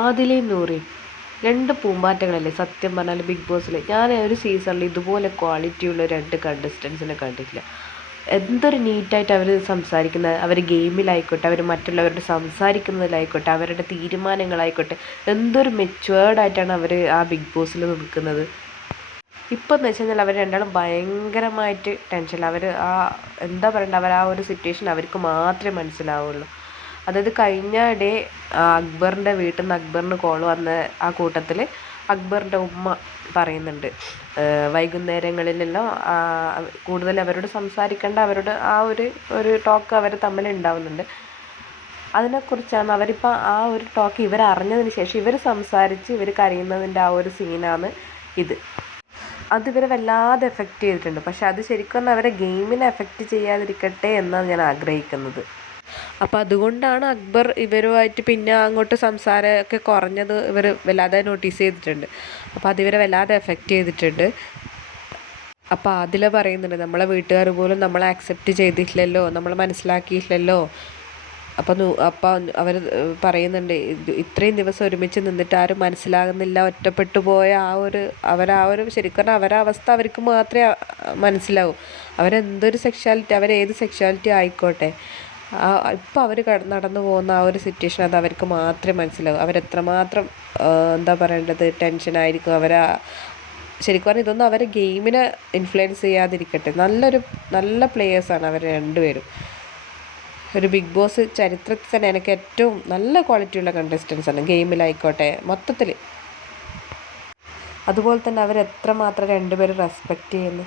ആദിലയും നൂറയും രണ്ട് പൂമ്പാറ്റകളല്ലേ സത്യം പറഞ്ഞാൽ ബിഗ് ബോസിൽ. ഞാൻ ഒരു സീസണിൽ ഇതുപോലെ ക്വാളിറ്റിയുള്ള രണ്ട് കണ്ടസ്റ്റൻസിനെ കണ്ടിട്ടില്ല. എന്തൊരു നീറ്റായിട്ട് അവർ സംസാരിക്കുന്നത്, അവർ ഗെയിമിലായിക്കോട്ടെ, അവർ മറ്റുള്ളവരോട് സംസാരിക്കുന്നതിലായിക്കോട്ടെ, അവരുടെ തീരുമാനങ്ങളായിക്കോട്ടെ, എന്തൊരു മെച്ചുവേർഡായിട്ടാണ് അവർ ആ ബിഗ് ബോസിൽ നിൽക്കുന്നത്. ഇപ്പം എന്ന് വെച്ച് കഴിഞ്ഞാൽ അവർ രണ്ടാളും ഭയങ്കരമായിട്ട് ടെൻഷനിൽ. അവർ എന്താ പറയണ്ടത്, അവർ ആ ഒരു സിറ്റുവേഷൻ അവർക്ക് മാത്രമേ മനസ്സിലാവുള്ളൂ. അതായത് കഴിഞ്ഞ ഡേ അക്ബറിൻ്റെ വീട്ടിൽ നിന്ന് അക്ബറിന് കോൾ വന്ന ആ കൂട്ടത്തിൽ അക്ബറിൻ്റെ ഉമ്മ പറയുന്നുണ്ട്, വൈകുന്നേരങ്ങളിലെല്ലാം കൂടുതൽ അവരോട് സംസാരിക്കേണ്ട, അവരോട് ആ ഒരു ടോക്ക് അവർ തമ്മിൽ ഉണ്ടാവുന്നുണ്ട്. അതിനെക്കുറിച്ചാണ് അവരിപ്പോൾ ആ ഒരു ടോക്ക് ഇവരറിഞ്ഞതിന് ശേഷം ഇവർ സംസാരിച്ച് ഇവർ കരയുന്നതിൻ്റെ ആ ഒരു സീനാണ് ഇത്. അത് ഇവരെ വല്ലാതെ എഫക്റ്റ് ചെയ്തിട്ടുണ്ട്. പക്ഷെ അത് ശരിക്കും അവരെ ഗെയിമിനെ എഫക്റ്റ് ചെയ്യാതിരിക്കട്ടെ എന്നാണ് ഞാൻ ആഗ്രഹിക്കുന്നത്. അപ്പോൾ അതുകൊണ്ടാണ് അക്ബർ ഇവരുമായിട്ട് പിന്നെ അങ്ങോട്ട് സംസാരമൊക്കെ കുറഞ്ഞത് ഇവർ വല്ലാതെ നോട്ടീസ് ചെയ്തിട്ടുണ്ട്. അപ്പോൾ അതിവരെ വല്ലാതെ എഫക്റ്റ് ചെയ്തിട്ടുണ്ട്. അപ്പോൾ അതിൽ പറയുന്നുണ്ട്, നമ്മളെ വീട്ടുകാർ പോലും നമ്മളെ അക്സെപ്റ്റ് ചെയ്തിട്ടില്ലല്ലോ, നമ്മൾ മനസ്സിലാക്കിയിട്ടില്ലല്ലോ. അപ്പം അവർ പറയുന്നുണ്ട്, ഇത്രയും ദിവസം ഒരുമിച്ച് നിന്നിട്ട് ആരും മനസ്സിലാകുന്നില്ല, ഒറ്റപ്പെട്ടു പോയ ആ ഒരു ശരിക്കും അവരുടെ അവസ്ഥ അവർക്ക് മാത്രമേ മനസ്സിലാവൂ. അവരെന്തൊരു സെക്ഷുവാലിറ്റി, അവരേത് സെക്ഷുവാലിറ്റി ആയിക്കോട്ടെ, ഇപ്പം അവർ നടന്നു പോകുന്ന ആ ഒരു സിറ്റുവേഷൻ അത് അവർക്ക് മാത്രമേ മനസ്സിലാവൂ. അവരെത്രമാത്രം എന്താ പറയേണ്ടത് ടെൻഷനായിരിക്കും. ശരിക്കും പറഞ്ഞാൽ ഇതൊന്നും അവരെ ഗെയിമിനെ ഇൻഫ്ലുവൻസ് ചെയ്യാതിരിക്കട്ടെ. നല്ല പ്ലേയേഴ്സാണ് അവർ രണ്ടുപേരും. ഒരു ബിഗ് ബോസ് ചരിത്രത്തിൽ തന്നെ എനിക്ക് ഏറ്റവും നല്ല ക്വാളിറ്റിയുള്ള കണ്ടസ്റ്റൻസാണ്, ഗെയിമിലായിക്കോട്ടെ മൊത്തത്തിൽ. അതുപോലെ തന്നെ അവരെത്രമാത്രം രണ്ടുപേരും റെസ്പെക്റ്റ് ചെയ്യുന്നു.